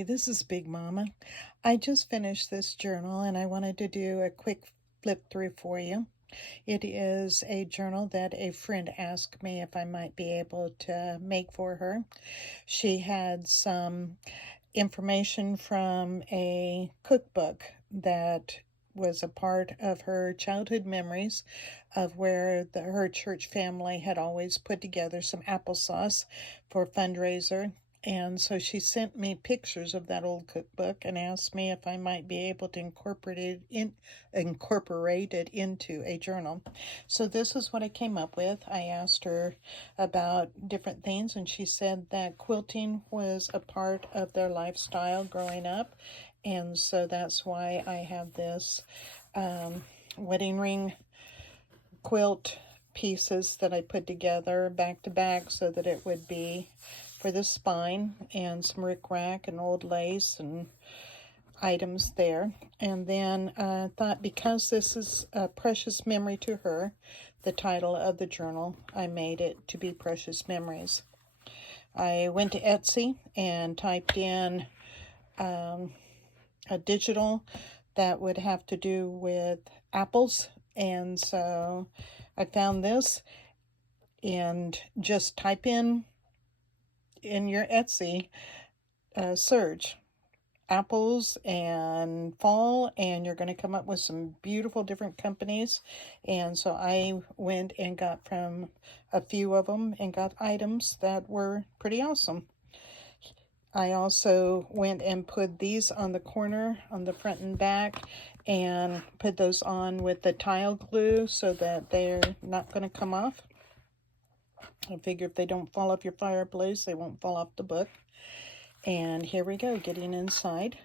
Hi, this is Big Mama. I just finished this journal and I wanted to do a quick flip through for you. It is a journal that a friend asked me if I might be able to make for her. She had some information from a cookbook that was a part of her childhood memories of where her church family had always put together some applesauce for a fundraiser. And so she sent me pictures of that old cookbook and asked me if I might be able to incorporate it into a journal. So this is what I came up with. I asked her about different things, and she said that quilting was a part of their lifestyle growing up, and so that's why I have this wedding ring quilt pieces that I put together back to back so that it would be for the spine, and some rickrack and old lace and items there. And then I thought, because this is a precious memory to her, the title of the journal, I made it to be Precious Memories. I went to Etsy and typed in a digital that would have to do with apples, and so I found this, and just type in your Etsy search apples and fall, and you're going to come up with some beautiful different companies. And so I went and got from a few of them and got items that were pretty awesome. I also went and put these on the corner on the front and back and put those on with the tile glue so that they're not going to come off. I figure if they don't fall off your fireplace, they won't fall off the book. And here we go, getting inside.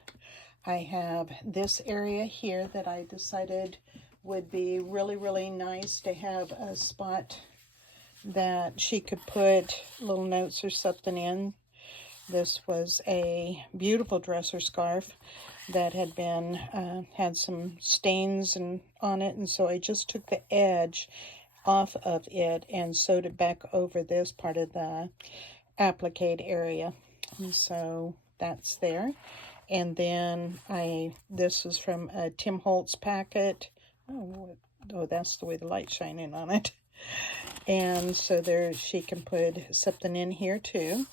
I have this area here that I decided would be really, really nice to have a spot that she could put little notes or something in. This was a beautiful dresser scarf that had been had some stains on it, and so I just took the edge off of it and sewed it back over this part of the applique area. And so that's there. And then this is from a Tim Holtz packet. Oh, that's the way the light's shining on it. And so there, she can put something in here too.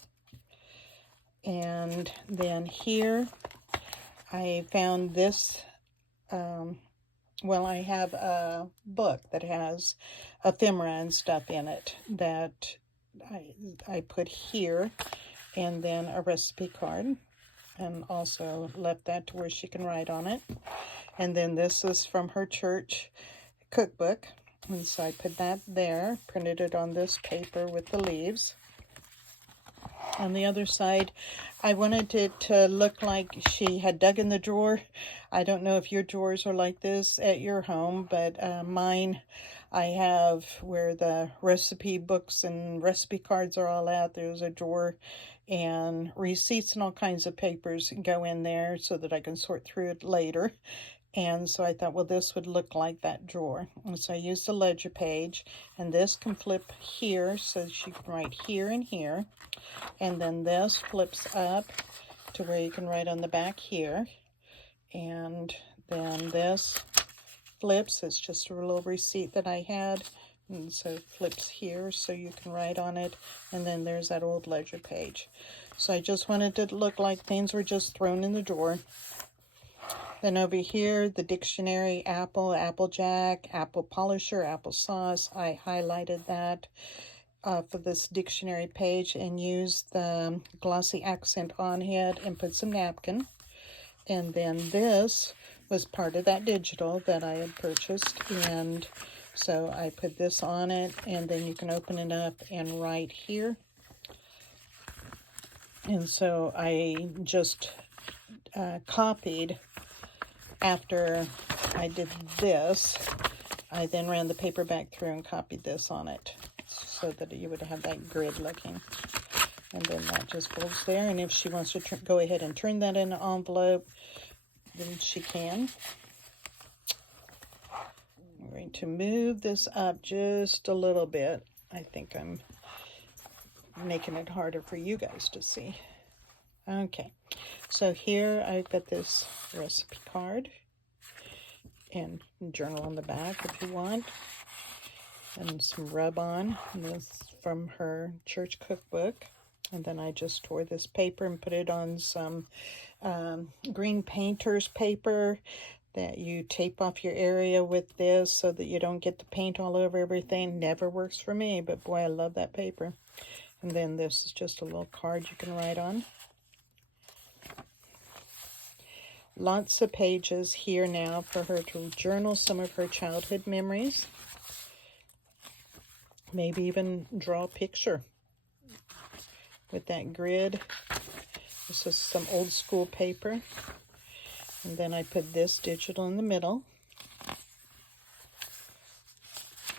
And then here I found this, well, I have a book that has ephemera and stuff in it that I put here, and then a recipe card, and also left that to where she can write on it. And then this is from her church cookbook, and so I put that there, printed it on this paper with the leaves. On the other side, I wanted it to look like she had dug in the drawer. I don't know if your drawers are like this at your home, but mine, I have where the recipe books and recipe cards are all out. There's a drawer, and receipts and all kinds of papers go in there so that I can sort through it later. And so I thought, well, this would look like that drawer. And so I used a ledger page, and this can flip here so she can write here and here. And then this flips up to where you can write on the back here. And then this flips. It's just a little receipt that I had. And so it flips here so you can write on it. And then there's that old ledger page. So I just wanted it to look like things were just thrown in the drawer. Then over here, the dictionary, apple, applejack, apple polisher, applesauce. I highlighted that for this dictionary page and used the glossy accent on it and put some napkin. And then this was part of that digital that I had purchased, and so I put this on it, and then you can open it up and write here. And so I just copied. After I did this, I then ran the paper back through and copied this on it so that you would have that grid looking. And then that just folds there. And if she wants to go ahead and turn that in an envelope, then she can. I'm going to move this up just a little bit. I think I'm making it harder for you guys to see. Okay, so here I've got this recipe card and journal on the back if you want, and some rub-on. This from her church cookbook. And then I just tore this paper and put it on some green painter's paper that you tape off your area with this so that you don't get the paint all over everything. Never works for me, but boy, I love that paper. And then this is just a little card you can write on. Lots of pages here now for her to journal some of her childhood memories. Maybe even draw a picture with that grid. This is some old school paper. And then I put this digital in the middle.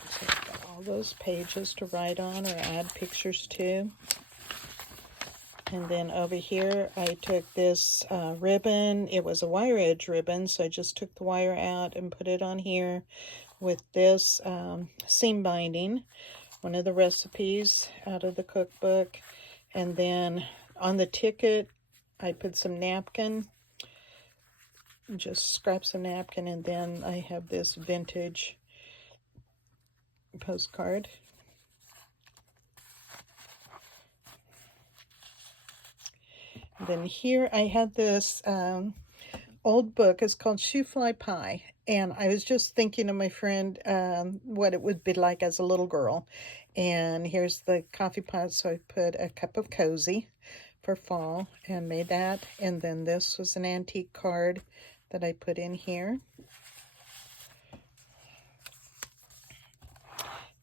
So I've got all those pages to write on or add pictures to. And then over here I took this ribbon. It was a wire edge ribbon, so I just took the wire out and put it on here with this seam binding, one of the recipes out of the cookbook. And then on the ticket I put some napkin, just scraps of napkin, and then I have this vintage postcard. And then here I had this old book. It's called Shoe Fly Pie, and I was just thinking of my friend what it would be like as a little girl. And here's the coffee pot, so I put a cup of cozy for fall and made that. And then this was an antique card that I put in here.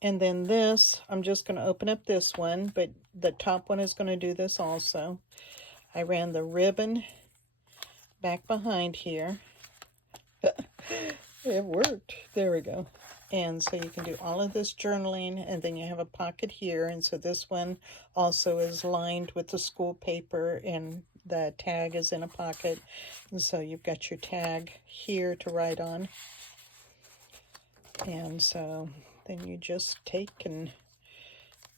And then this, I'm just going to open up this one, but the top one is going to do this also. I ran the ribbon back behind here. It worked. There we go. And so you can do all of this journaling, and then you have a pocket here. And so this one also is lined with the school paper, and the tag is in a pocket. And so you've got your tag here to write on. And so then you just take and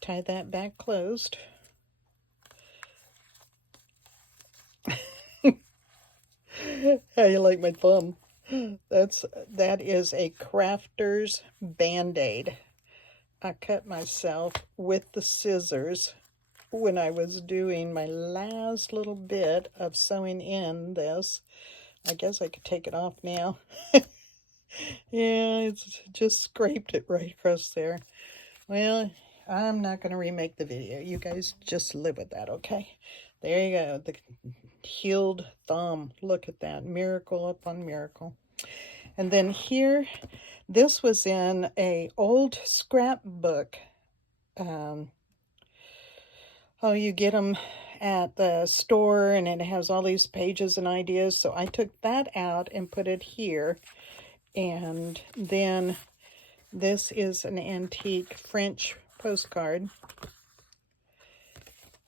tie that back closed. How you like my thumb? That is a crafter's Band-Aid. I cut myself with the scissors when I was doing my last little bit of sewing in this. I guess I could take it off now. Yeah, it's just scraped it right across there. Well, I'm not going to remake the video. You guys just live with that, okay? There you go. The healed thumb. Look at that. Miracle upon miracle. And then here, this was in a old scrapbook. Oh, you get them at the store, and it has all these pages and ideas. So I took that out and put it here. And then this is an antique French postcard.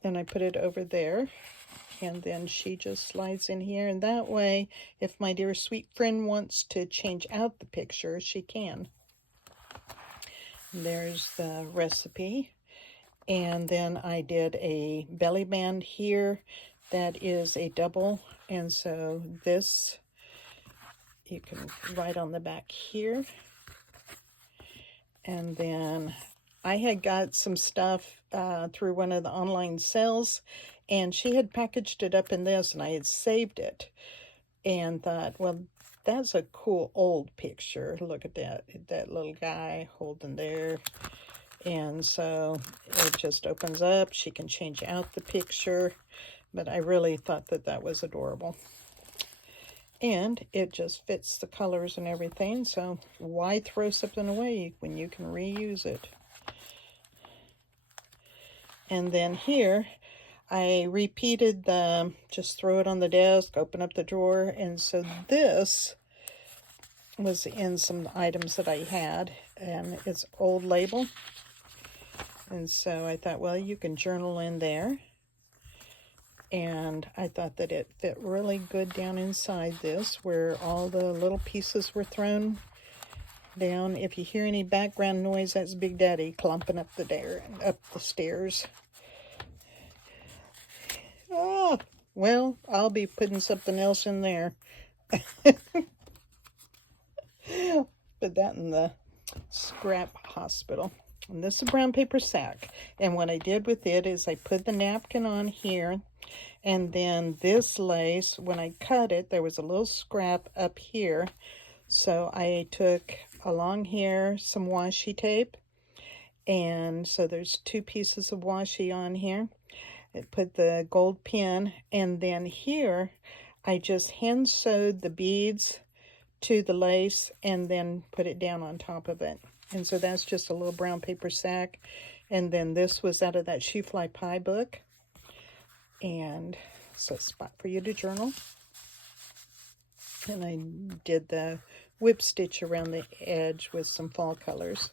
And I put it over there. And then she just slides in here. And that way, if my dear sweet friend wants to change out the picture, she can. And there's the recipe. And then I did a belly band here that is a double. And so this, you can write on the back here. And then I had got some stuff through one of the online sales, and she had packaged it up in this, and I had saved it and thought, well, that's a cool old picture. Look at that little guy holding there. And so it just opens up. She can change out the picture, but I really thought that that was adorable. And it just fits the colors and everything, so why throw something away when you can reuse it? And then here, I repeated the, just throw it on the desk, open up the drawer, and so this was in some items that I had, and it's old label. And so I thought, well, you can journal in there. And I thought that it fit really good down inside this, where all the little pieces were thrown down. If you hear any background noise, that's Big Daddy clumping up the stairs. Oh, Well, I'll be putting something else in there. Put that in the scrap hospital. And this is a brown paper sack. And what I did with it is I put the napkin on here. And then this lace, when I cut it, there was a little scrap up here. So I took along here some washi tape. And so there's 2 pieces of washi on here. I put the gold pin. And then here, I just hand sewed the beads to the lace and then put it down on top of it. And so that's just a little brown paper sack. And then this was out of that Shoe Fly Pie book. And so a spot for you to journal. And I did the whip stitch around the edge with some fall colors.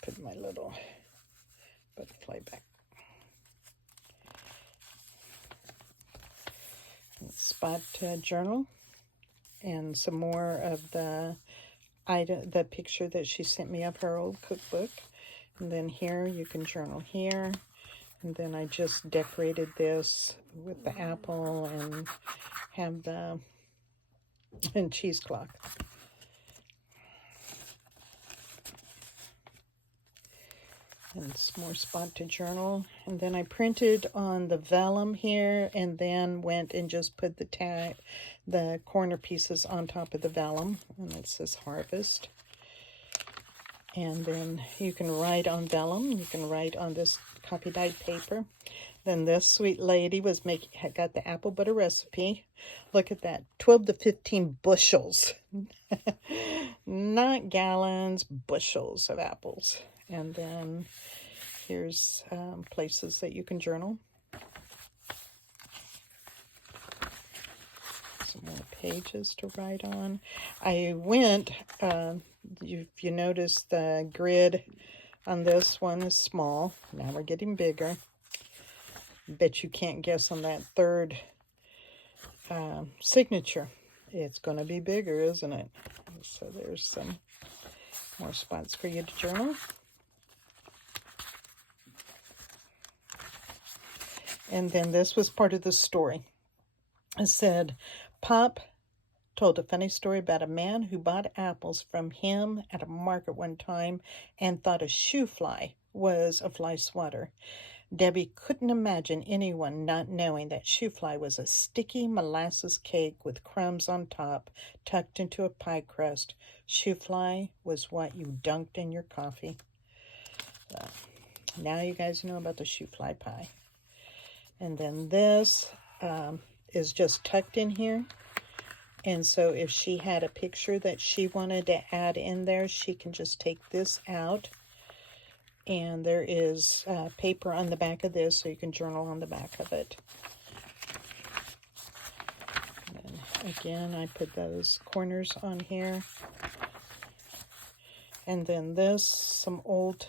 Put my little butterfly back. Spot journal. And some more of the picture that she sent me of her old cookbook. And then here you can journal here. And then I just decorated this with the apple and have the cheesecloth. And some more spot to journal. And then I printed on the vellum here and then went and just put the corner pieces on top of the vellum. And it says Harvest. And then you can write on vellum. You can write on this copy dyed paper. Then this sweet lady had got the apple butter recipe. Look at that, 12 to 15 bushels. Not gallons, bushels of apples. And then here's places that you can journal. Some more pages to write on. I went, if you notice the grid on this one is small. Now we're getting bigger. Bet you can't guess on that third signature. It's going to be bigger, isn't it? So there's some more spots for you to journal. And then this was part of the story. It said, Pop told a funny story about a man who bought apples from him at a market one time and thought a shoe fly was a fly swatter. Debbie couldn't imagine anyone not knowing that shoe fly was a sticky molasses cake with crumbs on top, tucked into a pie crust. Shoe fly was what you dunked in your coffee. So, now you guys know about the shoe fly pie. And then this is just tucked in here. And so if she had a picture that she wanted to add in there, she can just take this out. And there is paper on the back of this, so you can journal on the back of it. And again, I put those corners on here. And then this, some old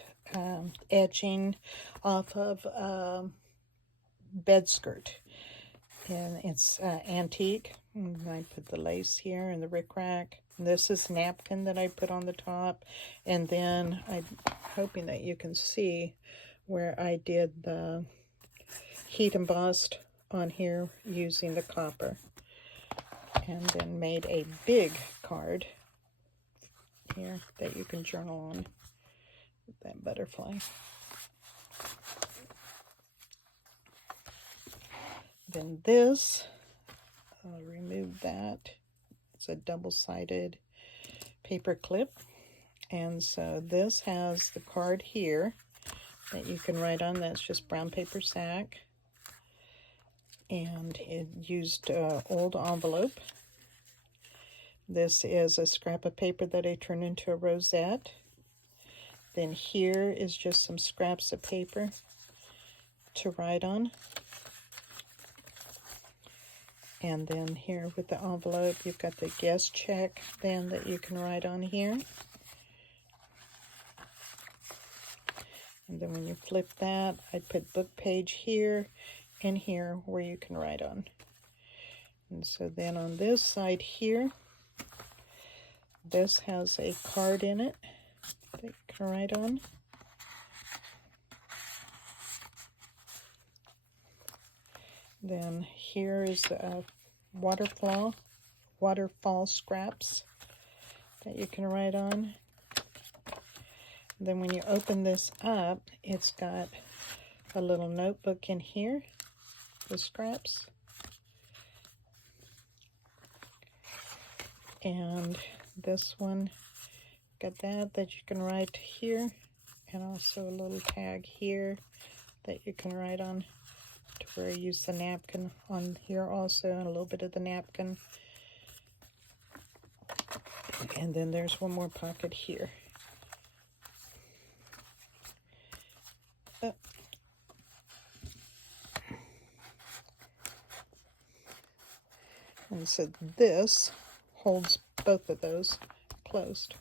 edging off of bed skirt. And it's antique. And I put the lace here and the rickrack. This is napkin that I put on the top. And then I'm hoping that you can see where I did the heat embossed on here using the copper. And then made a big card here that you can journal on with that butterfly. Then this, I'll remove that. It's a double-sided paper clip. And so this has the card here that you can write on. That's just brown paper sack. And it used old envelope. This is a scrap of paper that I turned into a rosette. Then here is just some scraps of paper to write on. And then here with the envelope, you've got the guest check then that you can write on here. And then when you flip that, I put book page here and here where you can write on. And so then on this side here, this has a card in it that you can write on. Then here is the waterfall scraps that you can write on. Then when you open this up, it's got a little notebook in here with scraps. And this one got that you can write here, and also a little tag here that you can write on, to where I use the napkin on here also, and a little bit of the napkin. And then there's one more pocket here. And so this holds both of those closed.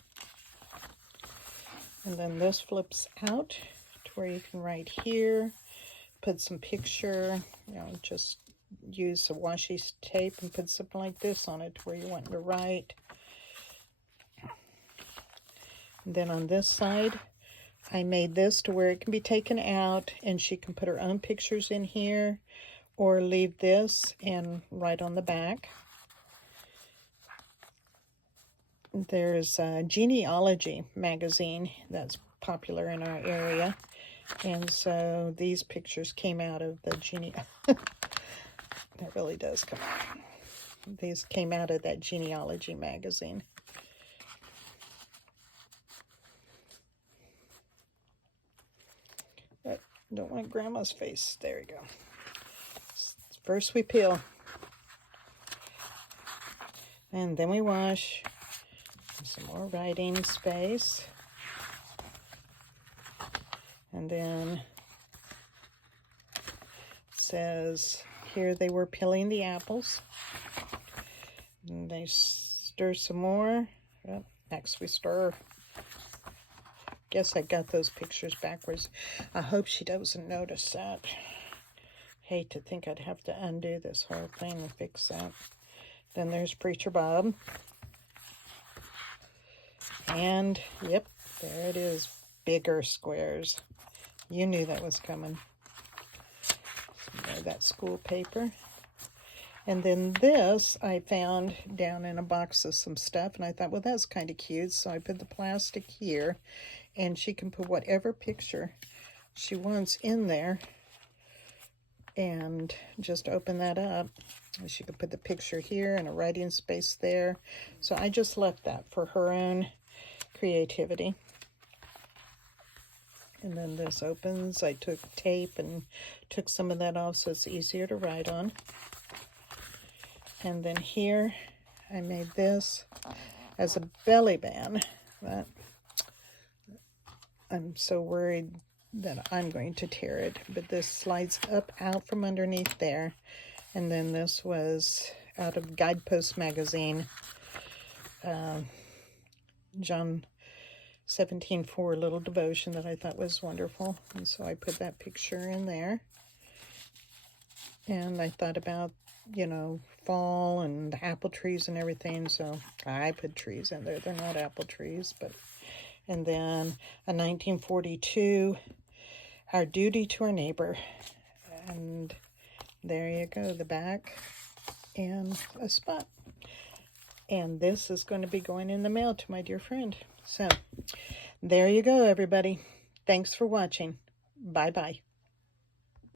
And then this flips out to where you can write here, put some picture, just use a washi tape and put something like this on it to where you want to write. And then on this side, I made this to where it can be taken out and she can put her own pictures in here, or leave this and write on the back. There's a genealogy magazine that's popular in our area, and so these pictures came out of the that really does come out. These came out of that genealogy magazine. But don't want Grandma's face. There we go. First we peel, and then we wash. Some more writing space. And then it says here they were peeling the apples. And they stir some more. Well, next we stir. Guess I got those pictures backwards. I hope she doesn't notice that. Hate to think I'd have to undo this whole thing and fix that. Then there's Preacher Bob. And, yep, there it is. Bigger squares. You knew that was coming. So that school paper. And then this I found down in a box of some stuff, and I thought, well, that's kind of cute. So I put the plastic here, and she can put whatever picture she wants in there. And just open that up. She could put the picture here and a writing space there. So I just left that for her own creativity. And then this opens. I took tape and took some of that off so it's easier to write on. And then here I made this as a belly band, but I'm so worried that I'm going to tear it. But this slides up out from underneath there. And then this was out of Guidepost magazine, John 17:4 little devotion that I thought was wonderful. And so I put that picture in there. And I thought about, fall and the apple trees and everything. So I put trees in there. They're not apple trees, but. And then a 1942, Our Duty to Our Neighbor. And there you go, the back and a spot. And this is going to be going in the mail to my dear friend. So there you go, everybody. Thanks for watching. Bye-bye.